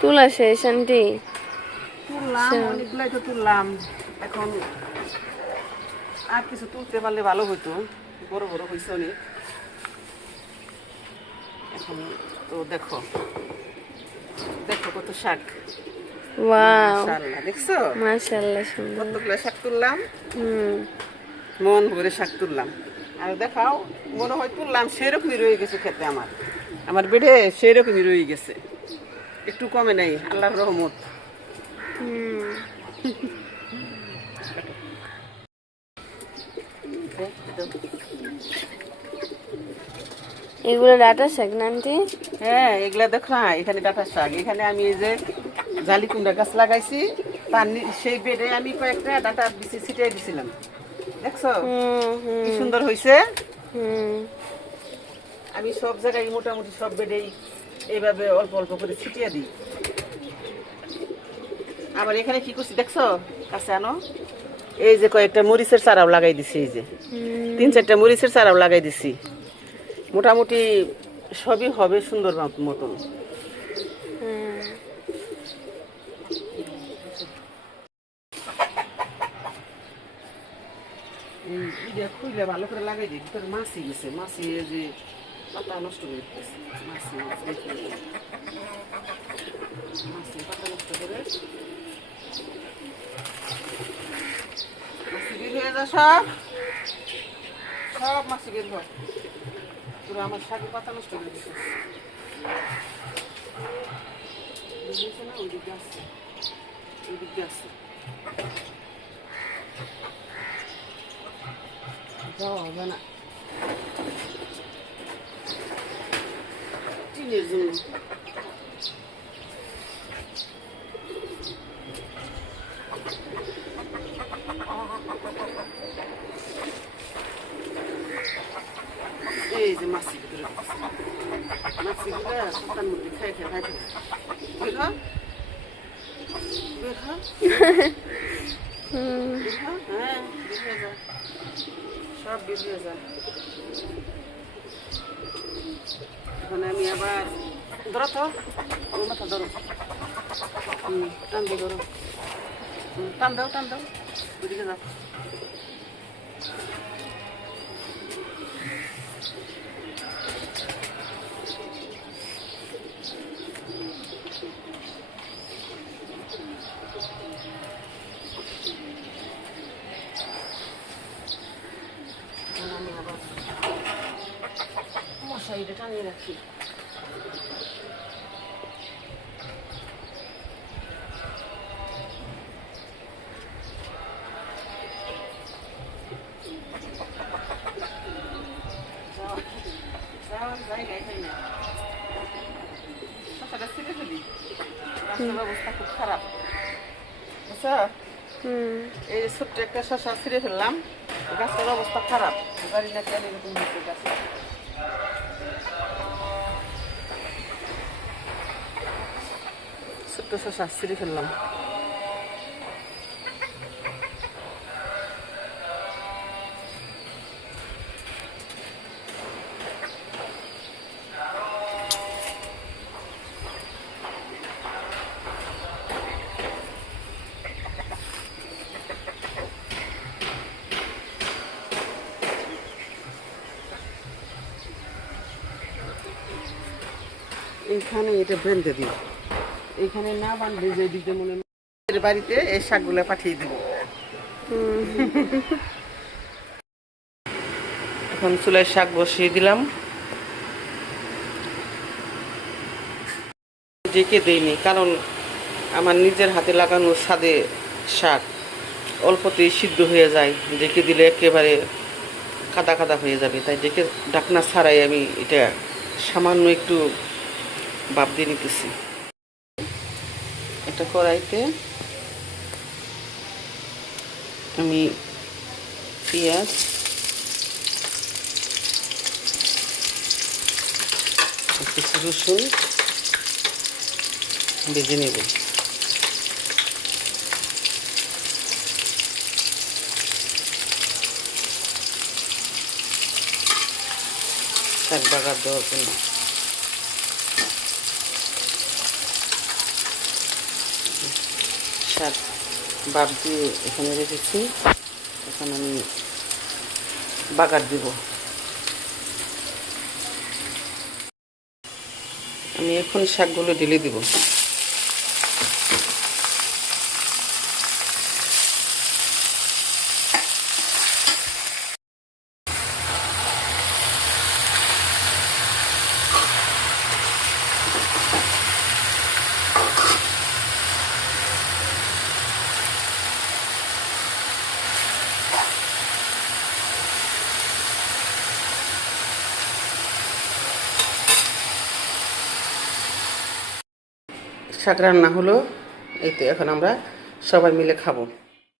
তোলা শেষ আন্টি? তুললাম, অনেকগুলাই তো তুললাম। এখন আর কিছু তুলতে পারলে ভালো হতো, বড় বড় হয়েছে অনেক। এখন তো দেখো দেখো কত শাক, ওয়াও, মাশাআল্লাহ, দেখছো মাশাআল্লাহ, সুন্দর। কতগুলো শাক তুললাম, হুম মন ভরে শাক তুললাম। আর দেখাও, মনে হয় তুললাম সেরকমই রয়ে গেছে খেতে, আমার আমার বেডে সেরকমই রয়ে গেছে, একটু কমে নাই, আল্লাহর রহমত। হুম। এগুলো ডাটা শাক না আন্টি? হ্যাঁ, এগুলা দেখো না, এখানে ডাঁটার শাক। এখানে আমি এই যে জালি কুমড়া গাছ লাগাইছি, তার সেই বেডে আমি কয়েকটা ডাঁটার বিচি ছিটিয়ে দিছিলাম, দেখছো হুম কি হুম সুন্দর হয়েছে। হুম। আমি সব জায়গায় মোটামুটি সব বেডেই এইভাবে অল্প অল্প করে ছিটিয়ে দিই। আবার এখানে কি করছি দেখছো, কাছে আনো, এই যে কয়েকটা মরিচের চারাও লাগাই দিছি, এই যে 3-4টা মরিচের চারাও লাগাই দিছি। মোটামুটি সবই হবে সুন্দর মতন। খুইলে ভালো করে লাগাই দিই, ভিতরে মাছি গেছে, মাছি এই যে পাতা নষ্ট করে দিতেছে, মাছি দেখি মাছি পাতা নষ্ট করে, মাছি বের হয়ে যা, সব সব মাছি বের হয়, পুরো আমার শাকে পাতা নষ্ট করে দিতেছে। বুঝেছে না, ওই দিকে আসছে, ওই দিকে আসছে, যাওয়া হবে না টিনের জন্য। এই যে মাছি ভিতরে ঢুকছে, মাছিগুলো পাতার মধ্যে খেয়ে খেয়ে খাই থাকে। বের হ, বের হ, বের হ, হ্যাঁ বের হয়ে যা, সব বের হয়ে যা। এখন আমি আবার ধরো তো, ওর মাথা ধরো, টান দিয়ে ধরো, টান দাও, টান দাও, ওদিকে যাও। আমি আবার মশারিটা টানিয়ে রাখি। জায়গায় খাই না, শসাটা ছিঁড়ে ফেলি, রাস্তার অবস্থা খুব খারাপ, বুঝছো। এই ছোট্ট একটা শসা ছিঁড়ে ফেললাম, গাছটার অবস্থা খারাপ, জানি না কেন এরকম হচ্ছে গাছ। ছোট্ট শসা ছিঁড়ে ফেললাম। এইখানে এটা বেঁধে দিই, এইখানে না বাঁধলে যে দিতে মনে বাড়িতে এই শাকগুলো পাঠিয়ে দিব। এখন চুলায় শাক বসিয়ে দিলাম, ঢেকে দিইনি, কারণ আমার নিজের হাতে লাগানো ছাদে শাক অল্পতেই সিদ্ধ হয়ে যায়, ঢেকে দিলে একেবারে কাদা কাদা হয়ে যাবে, তাই ঢেকে ঢাকনা ছাড়াই আমি এটা সামান্য একটু ভাপ দিয়ে নিতেছি। একটা কড়াইতে আমি পেঁয়াজ, কিছু রসুন ভেজে নেব। শাক বাগার দেওয়ার জন্য শাক বাপ দিয়ে এখানে রেখেছি। এখন আমি বাগার দিব। আমি এখন শাকগুলো ঢেলে দিব। শাক রান্না হলো, এই তো এখন আমরা সবাই মিলে খাবো।